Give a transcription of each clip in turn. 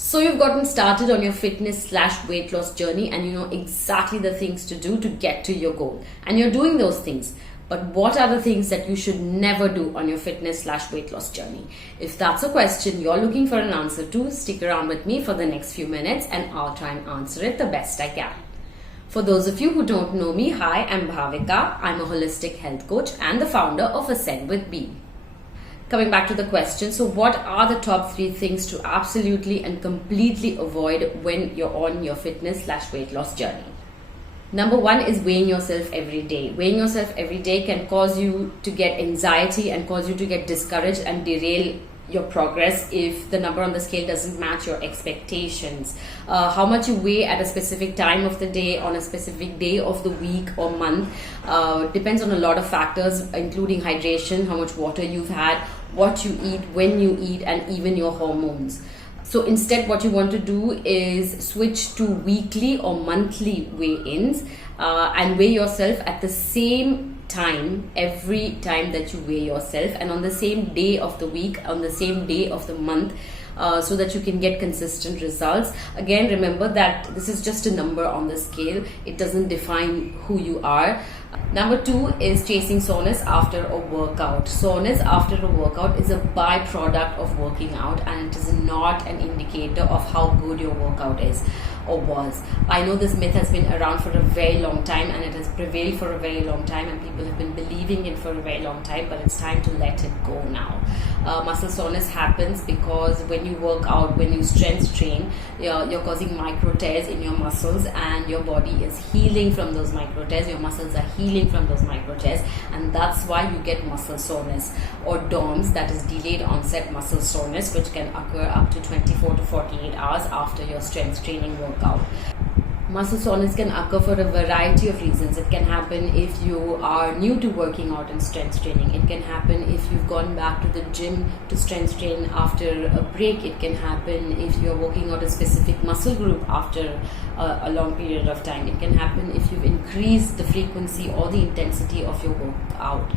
So you've gotten started on your fitness/weight loss journey and you know exactly the things to do to get to your goal. And you're doing those things. But what are the things that you should never do on your fitness/weight loss journey? If that's a question you're looking for an answer to, stick around with me for the next few minutes and I'll try and answer it the best I can. For those of you who don't know me, hi, I'm Bhavika. I'm a holistic health coach and the founder of Ascend with Bee. Coming back to the question, so what are the top 3 things to absolutely and completely avoid when you're on your fitness/weight loss journey? Number 1 is weighing yourself every day. Weighing yourself every day can cause you to get anxiety and cause you to get discouraged and derail your progress if the number on the scale doesn't match your expectations. How much you weigh at a specific time of the day, on a specific day of the week or month, depends on a lot of factors, including hydration, how much water you've had, what you eat, when you eat, and even your hormones. So instead, what you want to do is switch to weekly or monthly weigh-ins and weigh yourself at the same time every time that you weigh yourself, and on the same day of the week, on the same day of the month, so that you can get consistent results. Again, remember that this is just a number on the scale. It doesn't define who you are. Number 2 is chasing soreness after a workout. Soreness after a workout is a byproduct of working out, and it is not an indicator of how good your workout is or was. I know this myth has been around for a very long time and it has prevailed for a very long time and people have been believing it for a very long time, but it's time to let it go now. Muscle soreness happens because when you work out, when you strength train, you're causing micro tears in your muscles and your body is healing from those micro tears. Your muscles are healing from those micro tears, and that's why you get muscle soreness or DOMS, that is delayed onset muscle soreness, which can occur up to 24 to 48 hours after your strength training workout. Muscle soreness can occur for a variety of reasons. It can happen if you are new to working out and strength training. It can happen if you've gone back to the gym to strength train after a break. It can happen if you're working out a specific muscle group after a long period of time. It can happen if you've increased the frequency or the intensity of your workout.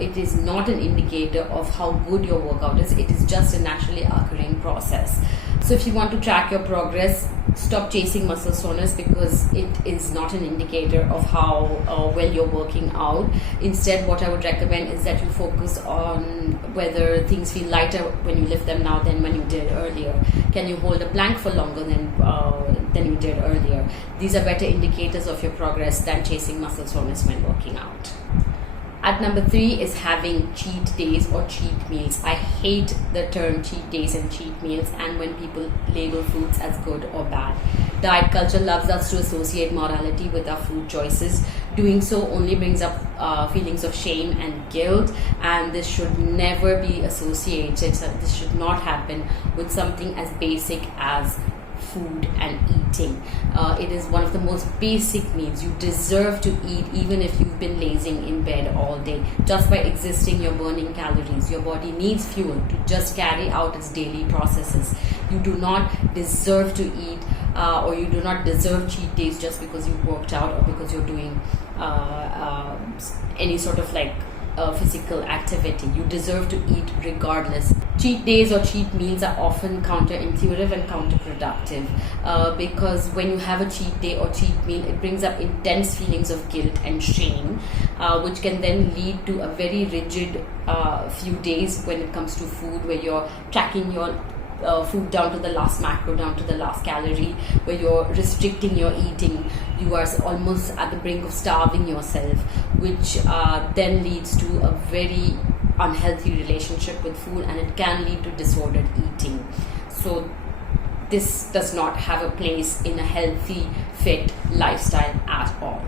It is not an indicator of how good your workout is. It is just a naturally occurring process. So if you want to track your progress, stop chasing muscle soreness because it is not an indicator of how well you're working out. Instead, what I would recommend is that you focus on whether things feel lighter when you lift them now than when you did earlier. Can you hold a plank for longer than you did earlier? These are better indicators of your progress than chasing muscle soreness when working out. At number 3 is having cheat days or cheat meals. I hate the term cheat days and cheat meals and when people label foods as good or bad. Diet culture loves us to associate morality with our food choices. Doing so only brings up feelings of shame and guilt, and this should never be associated. This should not happen with something as basic as food and eating. It is one of the most basic needs. You deserve to eat even if you've been lazing in bed all day. Just by existing, you're burning calories. Your body needs fuel to just carry out its daily processes. You do not deserve to eat or you do not deserve cheat days just because you worked out or because you're doing any sort of physical activity. You deserve to eat regardless. Cheat days or cheat meals are often counterintuitive and counterproductive because when you have a cheat day or cheat meal, it brings up intense feelings of guilt and shame, which can then lead to a very rigid few days when it comes to food, where you're tracking your food down to the last macro, down to the last calorie, where you're restricting your eating. You are almost at the brink of starving yourself, which then leads to a very unhealthy relationship with food, and it can lead to disordered eating. So this does not have a place in a healthy, fit lifestyle at all.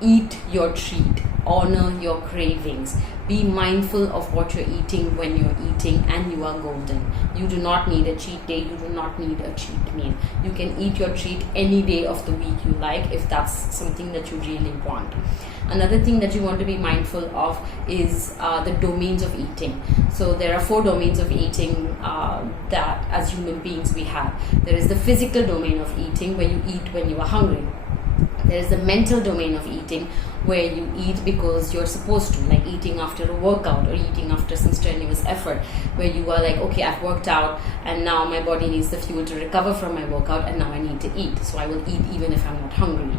Eat your treat, honor your cravings, be mindful of what you're eating when you're eating, and you are golden. You do not need a cheat day, you do not need a cheat meal. You can eat your treat any day of the week you like if that's something that you really want. Another thing that you want to be mindful of is the domains of eating. So there are 4 domains of eating that as human beings we have. There is the physical domain of eating, where you eat when you are hungry. There is the mental domain of eating, where you eat because you're supposed to, like eating after a workout or eating after some strenuous effort, where you are like, okay, I've worked out and now my body needs the fuel to recover from my workout, and now I need to eat, so I will eat even if I'm not hungry.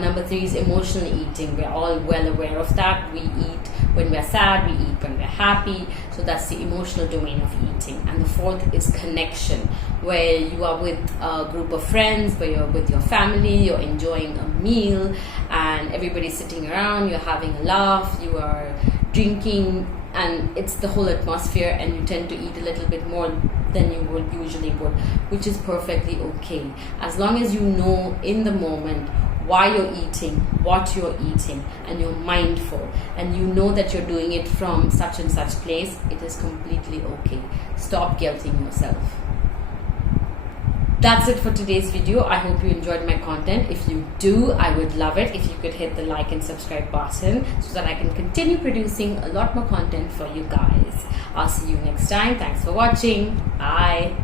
Number 3 is emotional eating. We're all well aware of that. We eat when we're sad, we eat when we're happy, so that's the emotional domain of eating. And the 4th is connection, where you are with a group of friends, where you're with your family, you're enjoying a meal and everybody's sitting around, you're having a laugh, you are drinking, and it's the whole atmosphere, and you tend to eat a little bit more than you would usually would, which is perfectly okay, as long as you know in the moment why you're eating, what you're eating, and you're mindful, and you know that you're doing it from such and such place. It is completely okay. Stop guilting yourself. That's it for today's video. I hope you enjoyed my content. If you do, I would love it if you could hit the like and subscribe button, so that I can continue producing a lot more content for you guys. I'll see you next time. Thanks for watching. Bye.